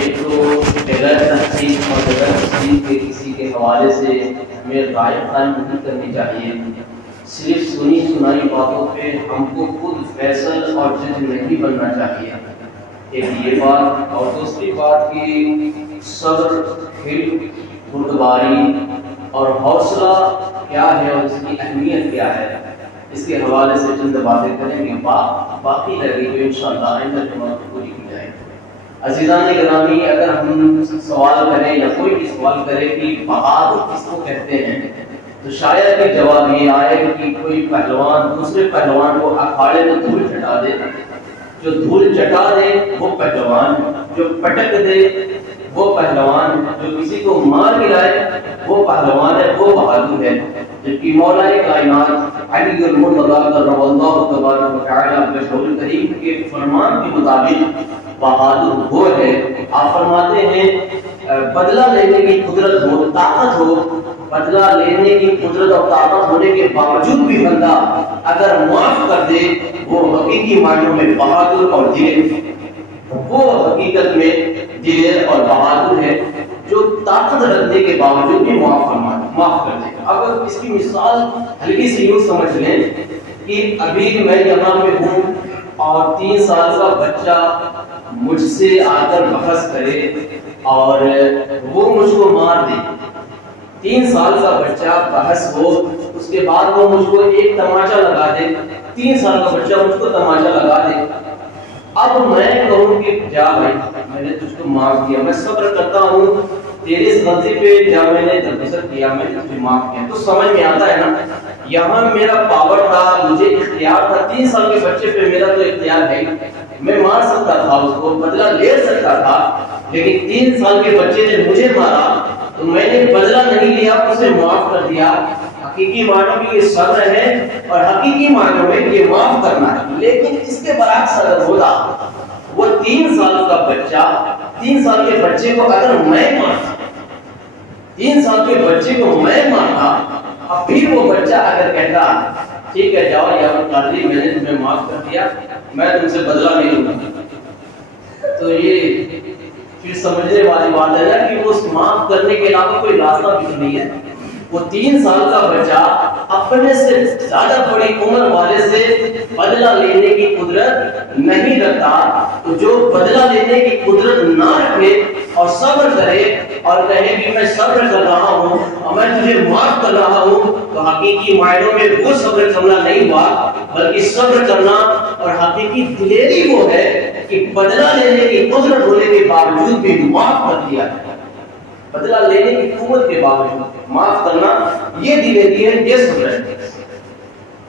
ایک تو بغیر تحقیق اور بغیر تصدیق کے کسی کے حوالے سے ہمیں رائے قائم نہیں کرنی چاہیے. صرف سنی سنائی باتوں پہ ہم کو خود فیصل اور جج نہیں بننا چاہیے. ایک یہ بات، اور دوسری بات کہ صبر، حلم، بردباری اور حوصلہ کیا ہے اور اس کی اہمیت کیا ہے، اس کے حوالے سے چند باتیں کریں گے. باقی رہ گئی تو انشاءاللہ آئندہ جمعہ پوری کی جائے. عزیزان گرامی، اگر ہم سوال کریں یا کوئی بھی سوال کرے کہ بہادر کس کو کہتے ہیں، تو شاید کہ جواب یہ آئے کہ کوئی پہلوان دوسرے پہلوان کو اکھاڑے میں دھول چٹا دے. جو دھول چٹا دے وہ پہلوان، جو پٹک دے وہ پہلوان، جو کسی کو مار گرائے وہ پہلوان ہے، وہ بہادر ہے. جبکہ مولا کائنات علی المرتضیٰ کرم اللہ تبارک و تعالی بشر الکریم کے فرمان کے مطابق بہادر وہ ہے. آپ فرماتے ہیں بدلہ لینے کی قدرت ہو، طاقت ہو، بدلہ لینے کی قدرت اور طاقت ہونے کے باوجود بھی بندہ اگر معاف کر دے وہ حقیقی معنوں میں بہادر اور دلیر، وہ حقیقت میں دلیر اور بہادر ہے جو طاقت رکھنے کے باوجود بھی معاف کر دے. اب اس کی مثال ہلکی سی یوں سمجھ لیں کہ ابھی میں یہاں پہ ہوں اور 3 سال کا بچہ مجھ سے آ کر بحث کرے اور وہ مجھ کو مار دے. 3 سال کا بچہ بحث ہو، اس کے بعد وہ مجھ کو ایک تماچا لگا دے. 3 سال کا بچہ مجھ کو تماچا لگا دے. اب میں کہوں کہ جا بھائی میں نے تجھ کو معاف کیا، میں صبر کرتا ہوں تیری اس غلطی پہ، جا میں نے درگزر کیا، میں نے تجھے معاف کیا. تو سمجھ میں آتا ہے نا، یہاں میرا پاور تھا، مجھے اختیار تھا. 3 سال کے بچے پہ میرا تو اختیار ہے، میں مار سکتا تھا، اس کو بدلہ لے سکتا تھا. لیکن 3 سال کے بچے نے مجھے مارا تو میں نے بدلہ نہیں لیا، اسے معاف کر دیا. حقیقی معنوں میں یہ صبر ہے اور حقیقی معنوں میں یہ معاف کرنا ہے. لیکن اس کے برعکس اگر ہوتا، وہ 3 سال کا بچہ، 3 سال کے بچے کو اگر میں مارتا، 3 سال کے بچے کو میں مارتا، اب پھر وہ بچہ اگر کہتا ٹھیک ہے جاؤ یا قاضی میں نے تمہیں معاف کر دیا، میں تم سے بدلہ نہیں لوں گا، تو یہ پھر سمجھنے والی بات ہے نا کہ وہ معاف کرنے کے علاوہ کوئی راستہ بھی نہیں ہے. وہ 3 سال کا بچہ اپنے سے زیادہ بڑی عمر والے سے بدلہ لینے کی قدرت نہیں رکھتا. تو جو بدلہ لینے کی قدرت نہ رکھے اور صبر کرے اور کہے کہ میں صبر کر رہا ہوں اور میں تجھے معاف کر رہا ہوں، تو حقیقی معنوں میں وہ صبر کرنا نہیں ہوا، بلکہ صبر کرنا اور حقیقی دلیری وہ ہے کہ بدلہ لینے کی قدرت ہونے کے باوجود بھی معاف کر دیا. بدلہ لینے کی قوت کے باوجود معاف کرنا، یہ دلیری ہے، یہ صبر ہے.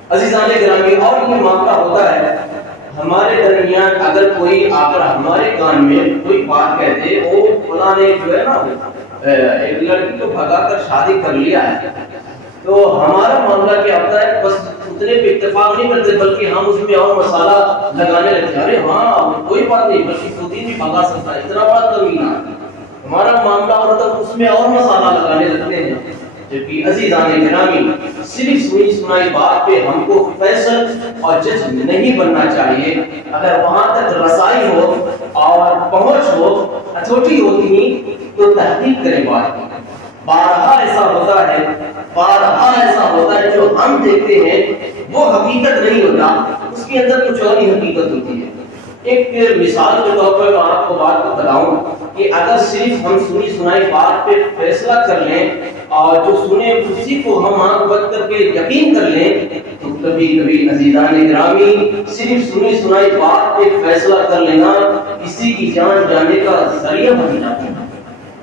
عزیزان گرامی، اور یہ معاملہ ہوتا ہے ہمارے درمیان، اگر کوئی آ کر ہمارے کان میں کوئی بات کہتے، وہ فلاں نے جو ہے نا ایک لڑکی کو بھگا کر شادی کر لیا ہے، تو ہمارا معاملہ کیا ہوتا ہے، بس اتنے پہ اتفاق نہیں کرتے بلکہ ہم اس میں اور مسالہ لگانے لگتے ہیں. ارے ہاں کوئی بات نہیں، بلکہ خود ہی بھی بھگا سکتا ہے، اتنا بڑا کمینہ. ہمارا معاملہ ہوتا ہے اس میں اور مسالہ لگانے لگتے ہیں. جبکہ عزیزان گرامی، صرف سنی سنائی بات پہ ہم کو فیصل اور جج نہیں بننا چاہیے. اگر وہاں تک رسائی ہو اور پہنچ ہو، اچھوٹی ہوتی تو تحقیق کریں بات کی. بارہا ایسا ہوتا ہے، بارہا ایسا ہوتا ہے جو ہم دیکھتے ہیں وہ حقیقت نہیں ہوتا، اس کے اندر کچھ اور ہی حقیقت ہوتی ہے. ایک مثال کے طور پر میں آپ کو بات کو بتاؤں کہ اگر صرف ہم سنی سنائی بات پہ فیصلہ کر لیں اور جو سنے اسی کو ہم آنکھ بند کر کے یقین کر لیں، تو کبھی کبھی عزیزان گرامی صرف سنی سنائی بات پہ فیصلہ کر لینا کسی کی جان جانے کا ذریعہ بن جاتا ہے،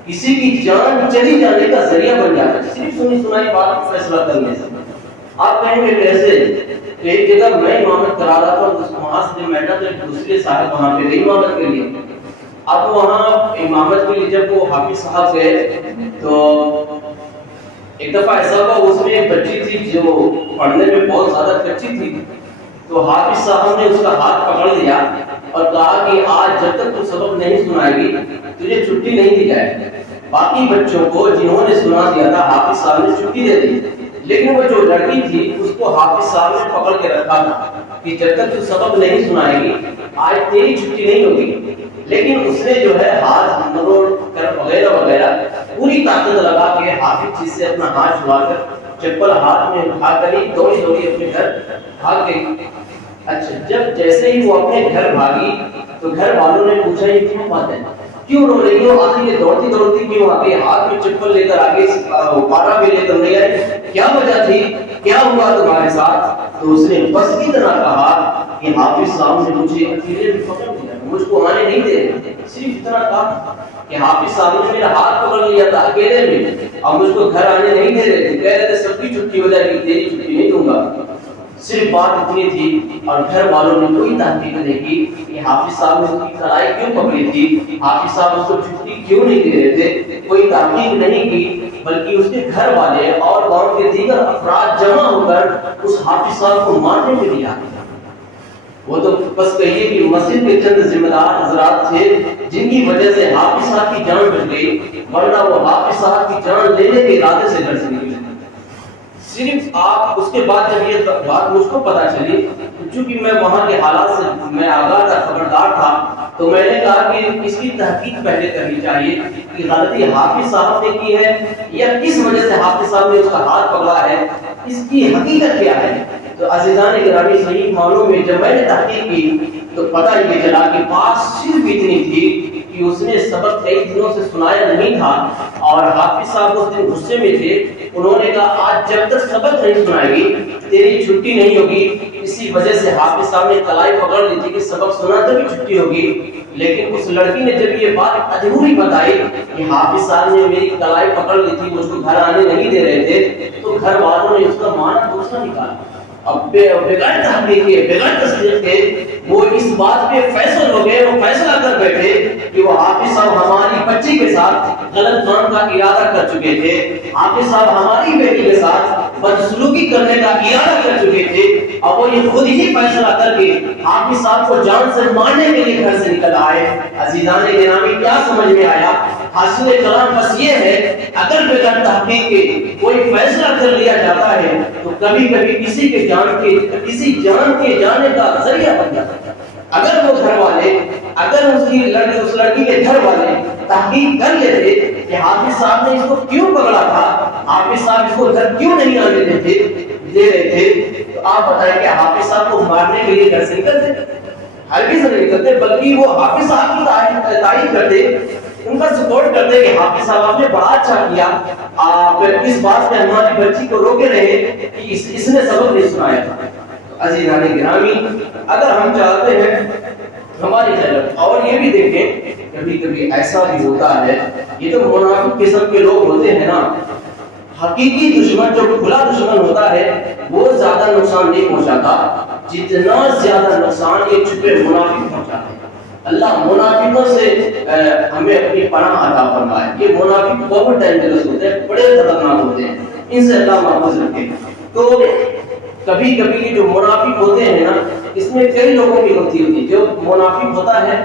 کسی کی جان چلی جانے کا ذریعہ بن جاتا ہے صرف سنی سنائی بات پہ فیصلہ کرنے سے. آپ کہیں گے کیسے؟ ایک جگہ میں امامت کرا رہا تھا، وہاں سے جب بیٹھا تو ایک دوسرے صاحب وہاں پہ گئی امامت کے لیے. اب وہاں امامت کے لیے جب وہ حافظ صاحب گئے تو ایک دفعہ ایسا ہوا، اس میں ایک بچی تھی جو پڑھنے میں بہت زیادہ کچی تھی. تو حافظ صاحب نے اس کا ہاتھ پکڑ لیا اور کہا کہ آج جب تک تو سبق نہیں سنائے گی تجھے چھٹی نہیں دی جائے گی. باقی بچوں کو جنہوں نے سنا دیا تھا حافظ صاحب نے چھٹی دے دی، لیکن وہ جو لڑکی تھی اس کو حافظ صاحب نے پکڑ کے رکھا تھا کہ جب تک تو سبق نہیں سنائے گی آج تیری چھٹی نہیں ہوگی. لیکن اس نے جو ہے ہاتھ مروڑ کر وغیرہ وغیرہ پوری طاقت لگا کے حافظ جی سے اپنا ہاتھ چھڑا کر چپل ہاتھ میں اٹھا کر ہی دوڑی دوڑی اپنے گھر بھاگ گئی۔ اچھا جب جیسے ہی وہ اپنے گھر بھاگی تو گھر والوں نے پوچھا یہ کیوں بات ہے، کیوں رو رہی ہو، آخر یہ دوڑتی دوڑتی کیوں آ گئی، ہاتھ میں چپل لے کر آگے پارا بھی لے کر نہیں آئی، کیا وجہ تھی، کیا ہوا تمہارے ساتھ؟ تو اس نے بس کی طرح کہا کہ حافظ صاحب نے مجھے اکیلے میں پکڑ لیا، مجھ کو آنے نہیں دے رہے تھے، صرف اتنا کہا کہ حافظ صاحب نے میرا ہاتھ پکڑ لیا تھا اکیلے میں اور مجھ کو گھر آنے نہیں دے رہے تھے، کہہ رہے تھے سب کی چھٹی ہو جائے گی تیری چھٹی نہیں دوں گا۔ صرف بات اتنی تھی اور گھر والوں نے کوئی تحقیق نہیں کی کہ حافظ صاحب نے اس کی کلائی کیوں پکڑی تھی، حافظ صاحب اس کو چھٹی کیوں نہیں دے رہے تھے، کوئی تحقیق نہیں کی، بلکہ اس کے گھر والے اور گاؤں کے دیگر افراد جمع ہو کر اس حافظ صاحب کو مارنے کے لیے آتے۔ وہ تو بس کہیے کہ مسجد کے چند ذمہ دار حضرات تھے جن کی وجہ سے حافظ صاحب کی جان بچ گئی، ورنہ وہ حافظ صاحب کی جان لینے کے ارادے سے گھر سے نکلے۔ صرف آپ اس کے بعد جب یہ بات مجھ کو پتا چلی، چونکہ میں وہاں کے حالات سے میں آگاہ تھا، خبردار تھا، تو میں نے کہا کہ اس کی تحقیق پہلے کرنی چاہیے کہ غلطی حافظ صاحب نے کی ہے یا کس وجہ سے حافظ صاحب نے اس کا ہاتھ پکڑا ہے، اس کی حقیقت کیا ہے۔ تو عزیزان گرامی صحیح معنوں میں جب میں نے تحقیق کی تو پتہ یہ چلا کہ بات صرف اتنی تھی کہ اس نے سبق کئی دنوں سے سنایا نہیں تھا اور حافظ صاحب اس دن غصے میں تھے، انہوں نے کہا آج جب تک سبق نہیں سنائے گی تیری چھٹی نہیں ہوگی۔ اسی وجہ سے حافظ صاحب نے کلائی پکڑ لی تھی کہ سبق سنا تبھی چھٹی ہوگی، لیکن اس لڑکی نے جب یہ بات ادھوری بتائی کہ حافظ صاحب نے میری کلائی پکڑ لی تھی، مجھ کو گھر آنے نہیں دے رہے تھے، تو گھر والوں نے اس کا معنی دوسرا نکالا۔ اب بغیر تحقیق کے بغیر تصدیق کے وہ اس بات پہ فیصل ہو گئے، وہ فیصلہ کر بیٹھے کہ وہ حافظ صاحب ہماری بچی کے ساتھ غلط کام کا ارادہ کر چکے تھے، حافظ صاحب ہماری بیٹی کے ساتھ بدسلوکی کرنے کا ارادہ کر چکے تھے، اور وہ یہ خود ہی فیصلہ کر کے حافظ صاحب کو جان سے مارنے کے لیے گھر سے نکل آئے۔ عزیزان گرامی کیا سمجھ میں آیا؟ حاصل کلام بس یہ ہے اگر بغیر تحقیق کے کوئی فیصلہ کر لیا جاتا ہے تو کبھی کبھی کسی کے جان کے جانے کا ذریعہ بن جاتا ہے۔ اگر وہ گھر والے، اگر اس لڑکی کے گھر والے تحقیق کر لیتے کہ حافظ صاحب نے اس کو کیوں پکڑا تھا، حافظ صاحب اس کو گھر کیوں نہیں آنے دے رہے تھے، تو آپ بتائیں کہ حافظ صاحب کو مارنے کے لیے گھر سے نکلتے؟ ہرگز نہیں نکلتے، بلکہ وہ حافظ صاحب کی تعریف کرتے، ان کا سپورٹ کرتے کہ حافظ صاحب آپ نے بڑا اچھا کیا، آپ اس بات میں ہماری بچی کو روکے رہے کہ اس نے سبق نہیں سنایا تھا۔ عزیزان گرامی اگر ہم چاہتے ہیں ہماری خیرت، اور یہ بھی دیکھیں کبھی کبھی ایسا بھی ہوتا ہے، یہ تو منافق قسم کے لوگ ہوتے ہیں نا، حقیقی دشمن جو کھلا دشمن ہوتا ہے وہ زیادہ نقصان نہیں پہنچاتا جتنا زیادہ نقصان یہ چھپے منافق پہنچاتے ہیں۔ اللہ منافقوں سے ہمیں اپنی پناہ عطا فرمائے۔ یہ منافق بہت ڈینجرس ہوتے ہیں، بڑے خطرناک ہوتے ہیں، ان سے اللہ محفوظ رکھے۔ تو کبھی کبھی یہ جو منافق ہوتے ہیں نا، اس میں کئی لوگوں کی غلطی ہوتی ہے۔ جو منافق ہوتا ہے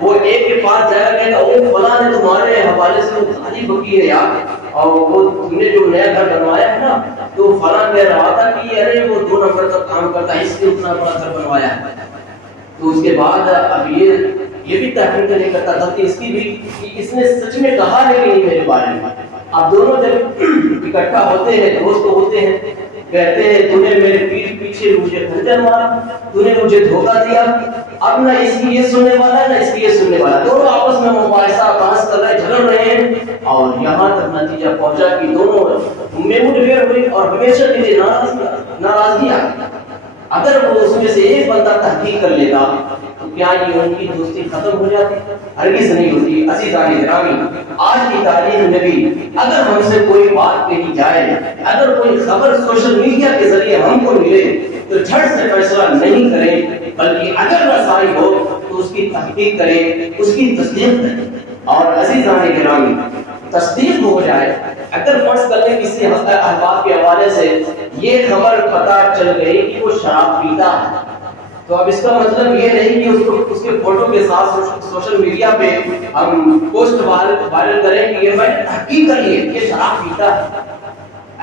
وہ ایک کے پاس جائے گا کہ وہ فلاں نے تمہارے حوالے سے تعریف کی ہے یار، اور وہ تم نے جو نیا گھر بنوایا ہے نا تو فلاں کہہ رہا تھا کہ ارے وہ 2 نمبر کا کام کرتا ہے، اس نے اتنا بڑا گھر بنوایا ہے۔ تو اس کے بعد اب یہ بھی تحقیق نہیں کرتا تھا کہ اس کی بھی کہ اس نے سچ میں کہا ہے کہ نہیں میرے بارے میں۔ اب دونوں جب اکٹھا ہوتے ہیں، دوست ہوتے ہیں، کہتے ہیں تو نے میرے پیٹھ پیچھے مجھے خنجر مارا، تو نے مجھے دھوکہ دیا، اب نہ اس کی یہ سننے والا ہے نہ اس کی یہ سننے والا، دونوں آپس میں مباحثہ بحث کر رہے، جھگڑ رہے ہیں، اور یہاں تک نتیجہ پہنچا کہ دونوں میں مٹبھیڑ ہوئی اور ہمیشہ کے لیے ناراضگی آ گئی۔ اگر وہ اس میں سے ایک بندہ تحقیق کر لیتا تو کیا یہ ان کی دوستی ختم ہو جاتی؟ ہرگز نہیں ہوتی۔ عزیزان گرامی آج کی تعلیم میں بھی اگر ہم سے کوئی بات کہی جائے، اگر کوئی خبر سوشل میڈیا کے ذریعے ہم کو ملے تو جھٹ سے فیصلہ نہیں کریں، بلکہ اگر رسائی ہو تو اس کی تحقیق کریں، اس کی تصدیق کریں۔ اور عزیزان گرامی تصدیق ہو جائے، اگر فرض کر لیں کسی احباب کے حوالے سے یہ خبر پتہ چل گئی کہ وہ شراب پیتا ہے، تو اب اس کا مطلب یہ نہیں کہ اس کے فوٹو کے ساتھ سوشل میڈیا پہ ہم پوسٹ وائرل کریں کہ یہ میں نے تحقیق کر لی ہے یہ شراب پیتا ہے۔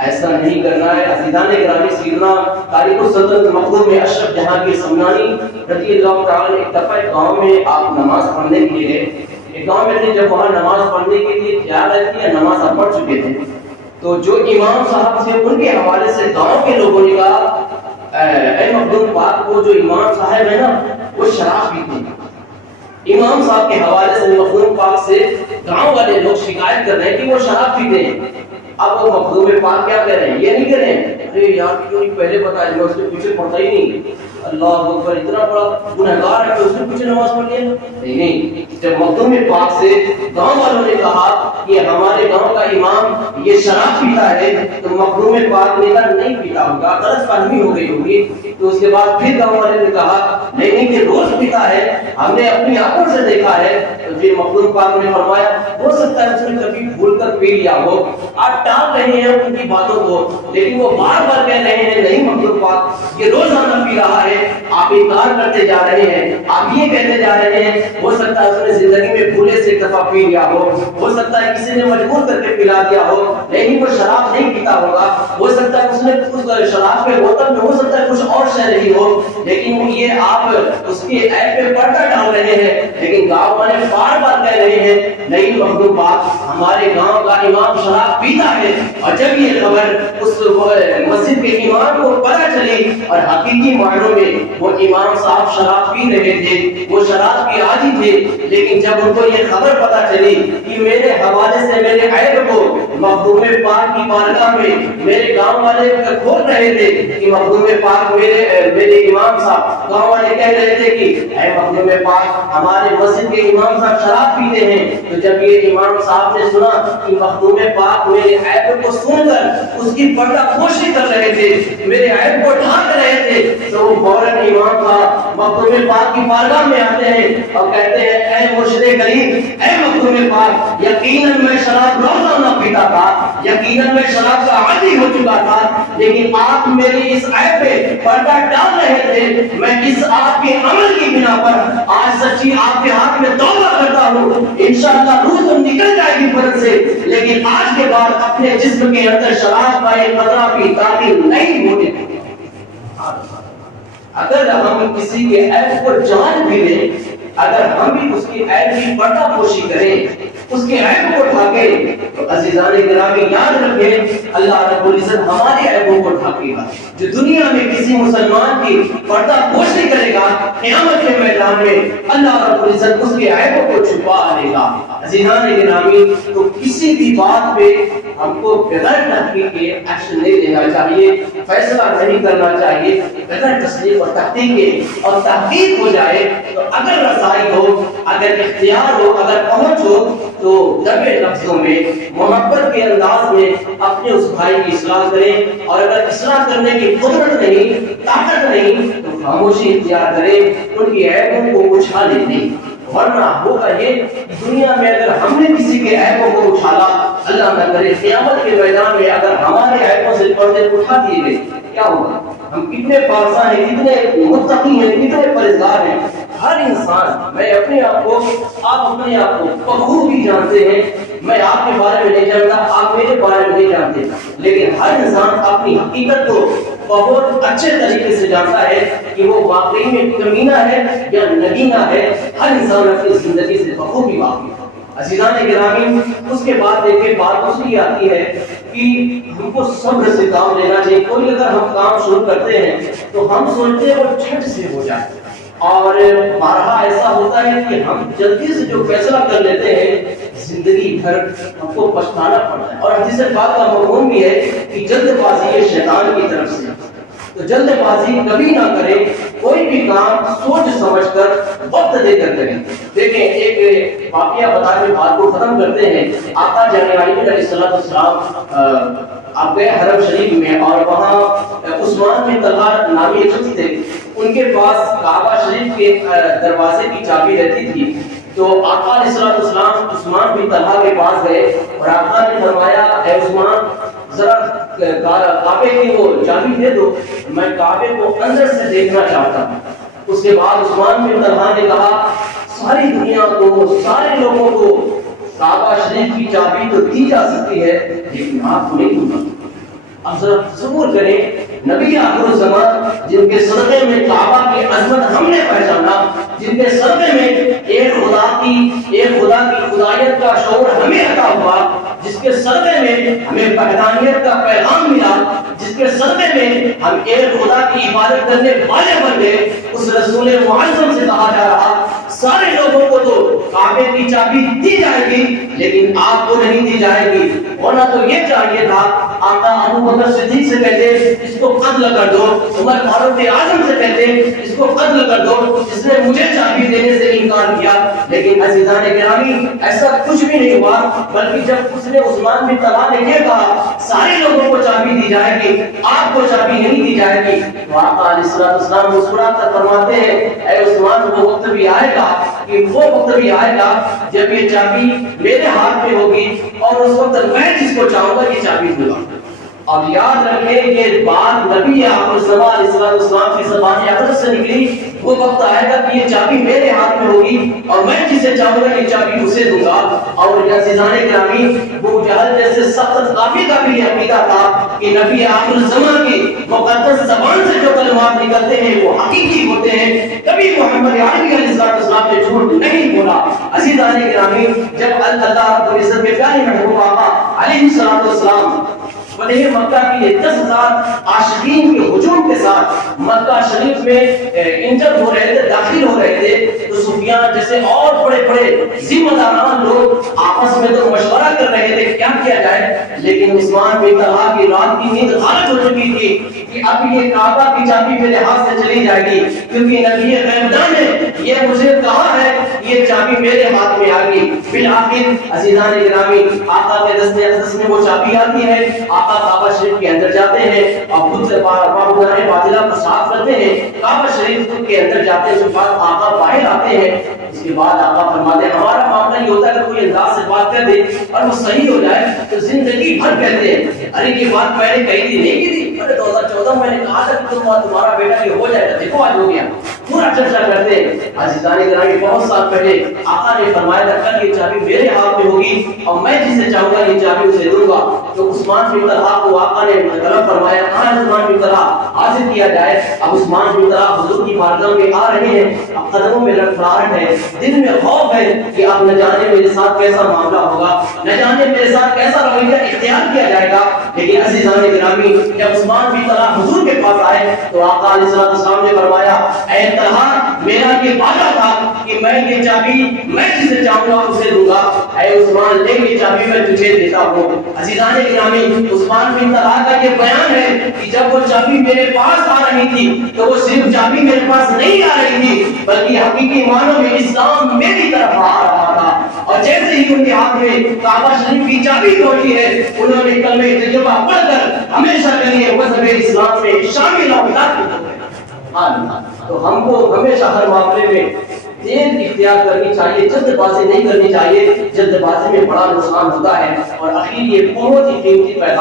ایسا نہیں کرنا ہے۔ عزیزان گرامی، سیدنا تاریخ السلطنت مخدوم میں اشرف جہاں کے سمنانی رضی اللہ تعالیٰ ایک دفعہ ایک گاؤں میں آپ نماز پڑھنے کے لیے گئے۔ ایک گاؤں میں تھے، جب وہاں نماز پڑھنے کے لیے خیال ہے کہ نماز آپ پڑھ چکے تھے، تو جو امام صاحب تھے ان کے حوالے سے گاؤں کے لوگوں نے کہا اے مخدوم پاک، وہ جو امام صاحب ہے نا وہ شراب پیتے ہیں۔ امام صاحب کے حوالے سے مخدوم پاک سے گاؤں والے لوگ شکایت کر رہے ہیں کہ وہ شراب پیتے ہیں۔ اب وہ مخدوم پاک کیا کہہ رہے ہیں؟ یہ نہیں کہہ رہے ہیں ارے یار کیوں نہیں پہلے بتایا، میں اس کے پیچھے پڑھتا ہی نہیں، اللہ اکبر، اتنا بڑا گنہگار ہے کہ اس کے پیچھے نماز پڑھ لیا۔ نہیں، جب مخدوم پاک سے گاؤں والوں نے کہا کہ ہمارے گاؤں کا امام یہ شراب پیتا ہے، تو مخدوم پاک نے کہا نہیں پیتا ہوگا، غلط فہمی ہو گئی ہوگی۔ تو اس کے بعد پھر گاؤں والے نے کہا نہیں یہ روز پیتا ہے، ہم نے اپنی آنکھوں سے دیکھا ہے۔ تو پھر مخدوم پاک نے فرمایا ہو سکتا ہے اس نے کبھی بھول کر پی لیا ہو، آپ ٹال رہے ہیں ان کی باتوں کو، لیکن وہ بار بار کہہ رہے ہیں نہیں مخدوم پاک یہ روزانہ پی رہا ہے، آپ انکار کرتے جا رہے ہیں، آپ یہ کہتے جا رہے ہیں ہو سکتا ہے اس نے زندگی میں بھولے سے ایک دفعہ پی لیا ہو سکتا ہے کسی نے مجبور کر کے پلا دیا ہو، لیکن وہ شراب نہیں پیتا ہوگا، ہو سکتا ہے اس نے اس شراب کے بوتل میں ہو سکتا ہے کچھ اور شے رہی ہو، لیکن یہ آپ اس کے عیب پہ پردہ ڈال رہے ہیں۔ لیکن گاؤں والے بار بار کہہ رہے ہیں نہیں مخدوم پاک ہمارے گاؤں کا امام شراب پیتا ہے۔ اور جب یہ خبر اس مسجد کے امام کو پتہ چلی اور حقیقی معنوں میں وہ امام صاحب شراب پی رہے تھے، وہ شراب کے عادی تھے، لیکن جب ان کو یہ خبر پتہ چلی کہ میرے حوالے سے میرے عیب کو مخدوم پاک کی بارگاہ میں میرے گاؤں والے کھول رہے تھے کہ مخدوم پاک میرے امام صاحب، گاؤں والے کہہ رہے تھے کہ اے مخدوم پاک ہمارے مسجد کے امام صاحب شراب پیتے ہیں، تو جب یہ امام صاحب نے سنا کہ مخدوم پاک میرے عیب کو سن کر اس کی پردہ پوشی کر رہے تھے، میرے عیب کو ڈھانپ رہے تھے، تو وہ فوراً امام صاحب مخدوم پاک کی بارگاہ میں آتے ہیں اور کہتے ہیں اے مرشد کریم، اے مخدوم پاک، یقیناً میں شراب روزانہ پیتا تھا، یقیناً میں شراب کا عادی ہو چکا تھا، لیکن آپ میری اس عیب پہ پردہ ڈال رہے تھے، میں اس آپ کے عمل کی بنا پر آج سچی آپ کے ہاتھ میں توبہ کرتا ہوں، انشاءاللہ روح تو نکل جائے گی بدن سے، لیکن آج کے بعد اپنے جسم کے اندر شراب کا ایک قطرہ بھی داخل نہیں ہونے دیں گے۔ اگر ہم کسی کے عیب کو جان بھی لیں، اگر ہم بھی اس کی عیب کی پردہ پوشی کریں، اس کے عیب کو ڈھانکیں، تو عزیزان گرامی یاد رکھیں اللہ رب العزت ہمارے عیبوں کو ڈھانکے گا۔ جو دنیا میں کسی مسلمان کی پردہ پوشی کرے گا، قیامت کے میدان میں اللہ رب العزت اس کے عیبوں کو چھپا لے گا۔ عزیزان گرامی، تو کسی بھی بات پہ ہم کو بغیر تحقیق کے ایکشن نہیں لینا چاہیے، فیصلہ نہیں کرنا چاہیے بغیر تصدیق اور تحقیق کے، اور تحقیق ہو جائے تو اگر رسائی ہو، اگر اختیار ہو، اگر پہنچ ہو، تو دبے لفظوں میں محبت کے انداز میں اپنے اس بھائی کی اصلاح کریں، اور اگر اصلاح کرنے کی قدرت نہیں، طاقت نہیں، تو خاموشی اختیار کریں، ان کی عیبوں کو اچھالیں نہیں، ورنہ ہوگا یہ دنیا میں اگر ہم نے کسی کے عیبوں کو اچھالا، اللہ نہ کرے قیامت کے میدان میں اگر ہمارے عیبوں سے پردے اٹھا دیے گئے کیا ہوگا؟ ہم کتنے پارسا ہیں، کتنے متقی ہیں، کتنے پرہیزگار ہیں۔ ہر انسان، میں اپنے آپ کو، آپ اپنے آپ کو بخوبی جانتے ہیں، میں آپ کے بارے میں نہیں جانتا، آپ میرے بارے میں نہیں جانتے، لیکن ہر انسان اپنی حقیقت کو بہت اچھے طریقے سے جانتا ہے کہ وہ واقعی میں کمینہ ہے یا نگینہ ہے۔ ہر انسان اپنی زندگی سے بخوبی واقف ہے۔ عزیزان گرامی، اس کے بعد دیکھیں بات دوسری آتی ہے کہ ہم کو صبر سے کام لینا چاہیے۔ کوئی اگر ہم کام شروع کرتے ہیں تو ہم سوچتے ہیں وہ جھٹ سے ہو جائے، اور بارہا ایسا ہوتا ہے کہ ہم جلدی سے جو فیصلہ کر لیتے ہیں زندگی بھر ہم کو پچھتانا پڑتا ہے۔ اور حدیث پاک کا مفہوم بھی ہے کہ جلد بازی ہے شیطان کی طرف سے، تو جلد بازی کبھی نہ کریں، کوئی بھی کام سوچ سمجھ کر وقت دے کر کریں۔ دیکھیں ایک واقعہ بتا کے بات کو ختم کرتے ہیں۔ آقا جناب علیہ السلام آپ گئے حرم شریف میں، اور وہاں عثمان بن طلحہ نامی ایک شخص تھے، ان کے پاس کعبہ شریف کے دروازے کی چابی رہتی تھی۔ تو آقا علیہ السلام عثمان بن طلحہ کے پاس گئے اور آقا نے فرمایا اے عثمان ذرا کعبے کی وہ چابی دے دو، میں کعبے کو اندر سے دیکھنا چاہتا ہوں۔ اس کے بعد عثمان بن طلحہ نے کہا ساری دنیا کو، سارے لوگوں کو کعبہ شریف کی چابی تو دی جا سکتی ہے، لیکن آپ کو نہیں دوں گا۔ اب ذرا تصور کریں نبی آخر الزمان جن کے صدقے میں کعبہ کی عظمت ہم نے پہچانا، جن کے صدقے میں ایک خدا کی خدائیت کا شعور ہمیں عطا ہوا، جس کے صدقے میں ہمیں وحدانیت کا پیغام ملا، جس کے صدقے میں ہم ایک خدا کی عبادت کرنے والے بن گئے، اس رسول معظم سے کہا جا رہا سارے لوگوں کو تو کعبے کی چابی دی جائے گی لیکن آپ کو نہیں دی جائے گی، ہونا تو یہ چاہیے تھا آقا ابو بکر صدیق سے کہتے اس کو قتل کر دو، عمر فاروق اعظم سے کہتے اس کو قتل کر دو، اس نے مجھے چابی دینے سے انکار کیا، لیکن عزیزان گرامی ایسا کچھ بھی نہیں ہوا، بلکہ جب اس نے عثمان بن طلحہ نے یہ کہا سارے لوگوں کو چابی دی جائے گی آپ کو چابی نہیں دی جائے گی، تو آقا علیہ السلام مسکرا کر فرماتے ہیں اے عثمان وہ وقت بھی آئے گا کہ وہ وقت بھی آئے گا جب یہ چابی میرے ہاتھ میں ہوگی اور اس وقت میں جس کو چاہوں گا یہ چابی دوں گا۔ اب یاد رکھیں یہ بات نبی آخر الزمان علیہ السلام کی زبان اقدس سے نکلی، وہ وقت آئے گا کہ یہ چابی میرے ہاتھ میں ہوگی اور میں جسے چاہوں گا یہ چابی اسے دوں گا۔ اور عزیزان گرامی ابو جہل جیسے سخت کافی کا بھی یہ عقیدہ تھا کہ نبی آخر الزمان کی مقدس زبان سے جو کلمات نکلتے ہیں وہ حقیقی ہوتے ہیں، کبھی محمد عربی علیہ السلام نے جھوٹ نہیں بولا۔ عزیزان گرامی جب اللہ رب العزت کے پیارے محبوب آقا علیہ السلام فتح مکہ کی 10,000 عاشقین کے ہجوم کے ساتھ مکہ شریف میں انٹر ہو رہے تھے، داخل ہو رہے تھے، تو سفیان جیسے اور بڑے بڑے ذمہ داران لوگ آپس میں تو مشورہ کر رہے تھے کیا کیا جائے، لیکن عثمان بن طلحہ کی رات کی نیند غالب ہو چکی تھی کہ اب یہ کعبہ کی چابی میرے ہاتھ سے چلی جائے گی، کیونکہ نبی غیبدان نے یہ مجھے کہا ہے یہ چابی میرے ہاتھ میں آ گئی۔ بالآخر عزیزان گرامی آقا کے دست اقدس میں وہ چابی آتی ہے، آقا کعبہ شریف کے اندر جاتے ہیں اور خود سے گناہ باطلہ کو صاف کرتے ہیں، کعبہ شریف کے اندر جاتے ہیں، اس کے بعد آقا باہر آتے ہیں، اس کے بعد آقا فرماتے ہیں ہمارا معاملہ یہ ہوتا ہے کہ کوئی انداز سے بات کر دے اور وہ صحیح ہو جائے تو زندگی بھر کہتے ہیں ارے یہ بات میں نے کہی تھی نہیں کی تھی، 2014 میں نے کہا تھا کہ تمہارا بیٹا یہ ہو جائے گا، دیکھو آج ہو گیا، پورا چرچا کرتے ہیں۔ عزیزان گرامی بہت سال پہلے آقا نے فرمایا تھا کل یہ چابی میرے ہاتھ میں ہوگی اور میں جسے چاہوں گا یہ چابی اسے دوں گا، تو عثمان بن طلحہ کو آقا نے طلب فرمایا کہاں عثمان بن طلحہ حاضر کیا جائے۔ اب عثمان بن طلحہ حضور کی بارگاہ میں آ رہے ہیں، اب قدموں میں لڑکھڑاہٹ ہے، دل میں خوف ہے کہ اب نہ جانے میرے ساتھ کیسا معاملہ ہوگا، نہ جانے میرے ساتھ کیسا رویہ اختیار کیا جائے گا، لیکن عزیزان گرامی جب عثمان بن طلحہ حضور کے پاس آئے تو آقا علیہ السلام نے فرمایا اے طلحہ میرا یہ وعدہ تھا کہ میں یہ چابی میں جسے چاہوں گا اسے دوں گا، اے عثمان لے یہ چابی میں تجھے دیتا ہوں۔ عزیزان گرامی عثمان بن طلحہ کا یہ بیان ہے کہ جب وہ چابی میرے پاس آ رہی تھی تو وہ صرف چابی میرے پاس نہیں آ رہی تھی بلکہ حقیقی معنوں میں اسلام میری طرف آ رہا تھا، اور جیسے ہی ان کے ہاتھ میں کعبہ شریف کی چابی پہنچی ہے انہوں نے کلمہ طیبہ پڑھ کر ہمیشہ کے لیے مذہب اسلام میں شامل ہو گئے۔ تو ہم کو ہمیشہ ہر معاملے میں تیز اختیار کرنی چاہیے، جلد بازی نہیں کرنی چاہیے، جلد بازی میں بڑا نقصان ہوتا ہے، اور اخیر یہ بہت ہی قیمتی پیغام